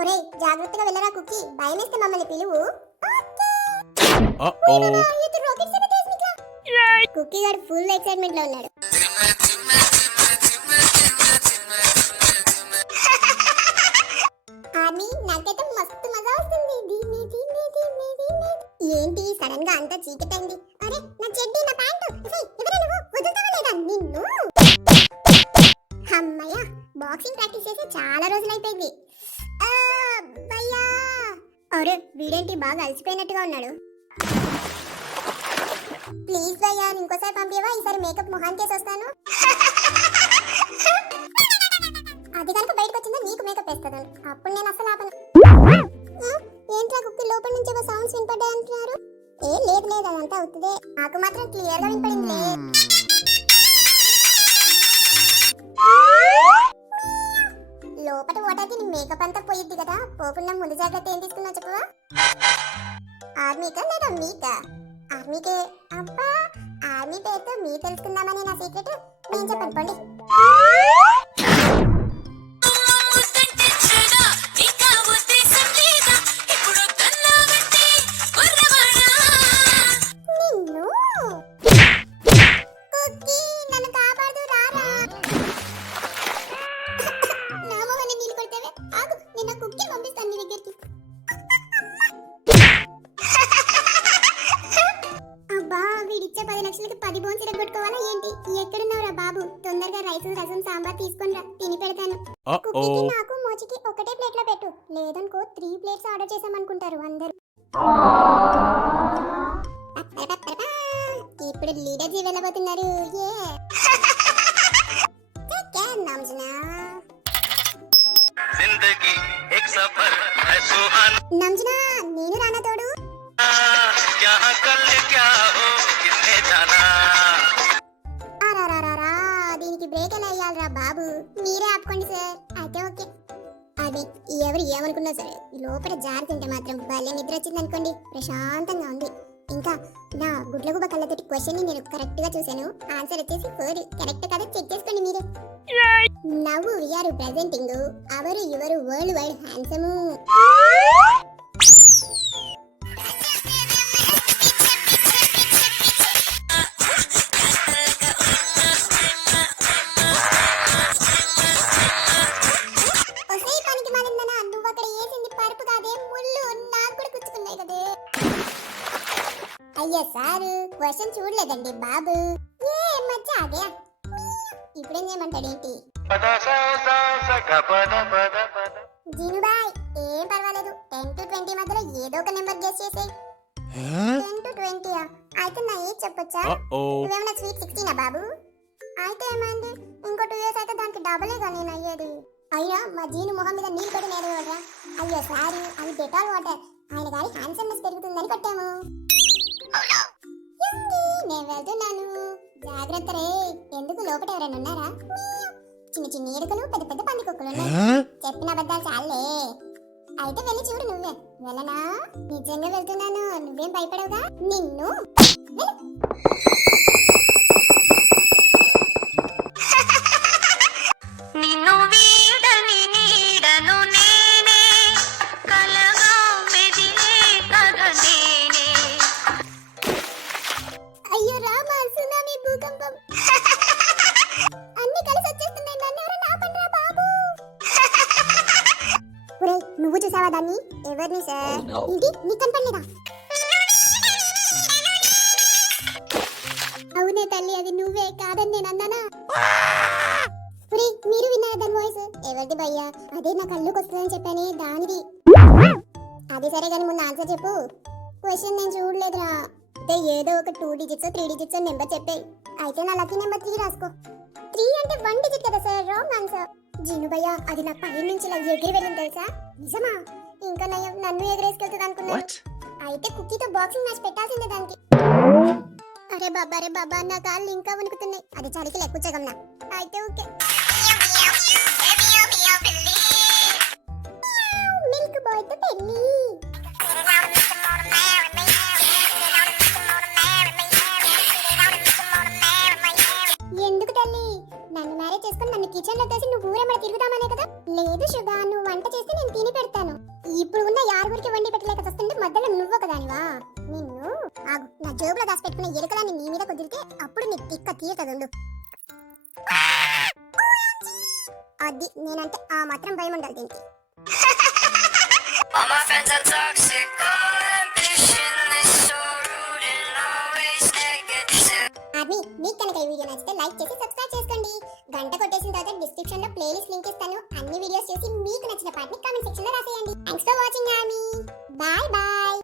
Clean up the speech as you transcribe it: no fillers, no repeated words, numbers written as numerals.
ఒరేయ్ జాగ్రత్తగా వెళ్ళరా కుక్కీ, భయమేస్తే మమ్మల్ని పిలువు. కుక్కీ గారు ఫుల్ ఎక్సైట్మెంట్ లో ఉన్నాడు. ఆర్మీ నాకైతే మస్తు మజా వస్తుంది. ఏంటి సడన్ గా అంతా చీకటైంది? అరే నా చెడ్డీ, నా ప్యాంటు, ఎవరా నువ్వు? వదులుతావా లేదా నిన్ను? అమ్మయ్య, బాక్సింగ్ ప్రాక్టీస్ చేసి చాలా రోజులైపోయింది. భయ్యా, అరే వీడేంటి బాగా అలసిపోయినట్టుగా ఉన్నాడు. ప్లీజ్ భయ్యా, ఇంకోసారి పంపివా? ఈసారి మేకప్ మొహాన్ చేసి వస్తాను. అది కనుక బయటకు వచ్చిందా నీకు మేకప్ వేస్తాను, అప్పుడు నేను అసలు ఆపను. ఏంట్రా కుక్కి, లోపల నుంచి ఏవో సౌండ్స్ వినపడ్డాయి అంటున్నారు? ఏ లేదు లేదు, అదంతా అవుతుందే. నాకు మాత్రం క్లియర్ గా వినపడింది. లోపల ఓటాకి నీ మేకప్ అంతా పోయిద్ది కదా, పోకుండా ముందు జాగ్రత్త ఏం తీసుకున్నావు చెప్పవా? ఆర్మీకా లేదా మీకా? ఆర్మీకే. అబ్బా, ఆర్మీ పేరుతో మీ తెలుసుకుందామని నా సీక్రెట్ నేను చెప్పను పండి. వీడిచ్చే 10 లక్షలకి 10 బోన్స్ ఇరగొట్టుకోవాలా ఏంటి? ఎక్కడున్నావురా బాబు? తొందరగా రైస్, రసం, సాంబార్ తీసుకొనిరా, తిని పెడతాను. కుక్కీకి నాకు మోచికి ఒకటే ప్లేట్ లో పెట్టు, లేదనుకో 3 ప్లేట్స్ ఆర్డర్ చేసామనుకుంటారు అందరూ. ఇప్పుడు లీడర్ జీ వెళ్ళబోతున్నారు. నమ్జనా, నేను రానా తోడు? దీనికి బ్రేక్ ఎలా వేయాలరా బాబు? మీరే ఆపుకోండి సార్. అయితే ఓకే. అది ఎవరు ఏమనుకున్నా సరే లోపల జారుతుంటే మాత్రం భలే నిద్ర వచ్చింది అనుకోండి, ప్రశాంతంగా ఉంది. ఇంకా నా గుడ్లగుబ కళ్ళతోటి క్వశ్చన్ ని నేను కరెక్ట్ గా చూసాను. ఆన్సర్ వచ్చేసి 4. కరెక్ట్ కదా చెక్ చేసుకోండి మీరే. నవ్వు we are presenting our your world wide handsome. అయ్యా సారు, క్వశ్చన్ చూడలేదండి బాబు. ఏ మచ్చా ఆగయా? ఇప్పుడేం చేయమంటాడేంటి? జీనుబాయ్ ఏం పర్వాలేదు, 10 to 20 మధ్యలో ఏదో ఒక నెంబర్ గెస్ చేసేయ్. 10 to 20 అయితే నా ఏజ్ చెప్పొచ్చా? నువ్వేమన్నా స్వీట్ 16 బాబు? అయితే ఏమైంది, ఇంకో 2 years అయితే దానికి డబలేగా నేను అయ్యేది. అయ్యా మా జీను మొహం మీద నీళ్ళు పెట్టి నేర్వరా? అయ్యో సారీ, అది డెటాల్ వాటర్. ఆయన గారి హ్యాండ్సమ్నెస్ పెరుగుతుందని కొట్టాము. నేను వెళ్తున్నాను, జాగ్రత్త రే. ఎందుకు లోపల ఎవరైనా ఉన్నారా? చిన్న చిన్న ఎలుకలు, పెద్ద పెద్ద పందికొక్కులు ఉన్నాయి. చెప్పిన అబద్ధాలు చాలే. అయితే వెళ్ళి చూడు నువ్వే. వెళ్ళనా? నిజంగా వెళ్తున్నాను, నువ్వేం భయపడవుగా? నిన్ను నువ్వు చూసావా దాన్ని? ఎవరిని సార్? ఏంటి నీకు కనపడలేదా? అవునే తల్లి, అది నువ్వే కాదని నేను అన్నానా? మీరు విన్నారా దాని వాయిస్? ఎవరిది భయ్యా? అదే నా కళ్ళుకి వస్తుందని చెప్పానే, దానిది. అది సరే కానీ ముందు ఆన్సర్ చెప్పు. క్వశ్చన్ నేను చూడలేదురా. అంటే ఏదో ఒక 2 digits 3 digits నెంబర్ చెప్పాయి. అయితే నా లక్కీ నెంబర్ 3 రాసుకో. 3 అంటే 1 digit కదా సార్? Wrong answer. జీను భయ్యా, అది నా పై నుంచి ఇలా ఎగిరి వెళ్ళింది తెలుసా? నిజమా? ఇంకా నయం, నన్ను ఎగరేసుకెళ్తుంది అనుకున్నాను. అయితే కుక్కీతో బాక్సింగ్ మ్యాచ్ పెట్టాల్సిందే దానికి. అరే బాబా, నా కాళ్ళు ఇంకా వణుకుతున్నాయి. అది చలికి లెక్కుచ్చగమ్నా. అయితే ఓకే. మిల్క్ బాయ్ తో పెళ్లి. ఎందుకు తల్లి? నన్ను మ్యారేజ్ చేసుకుని నన్ను కిచెన్ లో తోసి నువ్వు ఊరేమడ తిరుగుదామనే కదా? లేదు శుభా, నువ్వు వంట చేస్తే నేను తిని పెడతాను. తిక్క తీరుతుండు. అది నేనంటే ఆ మాత్రం భయం ఉండాలి దీనికి. All my friends are toxic, all ambition is so rude and always negative. Army మీకు కనుక ఈ వీడియో నచ్చితే లైక్ చేసి సబ్స్క్రైబ్ చేసుకోండి. గంట కొట్టేసిన తర్వాత డిస్క్రిప్షన్ లో ప్లేలిస్ట్ లింక్ ఇస్తాను. అన్ని వీడియోస్ చూసి మీకు నచ్చిన పార్ట్ ని కామెంట్ సెక్షన్ లో రాసేయండి. Thanks for watching army. Bye bye.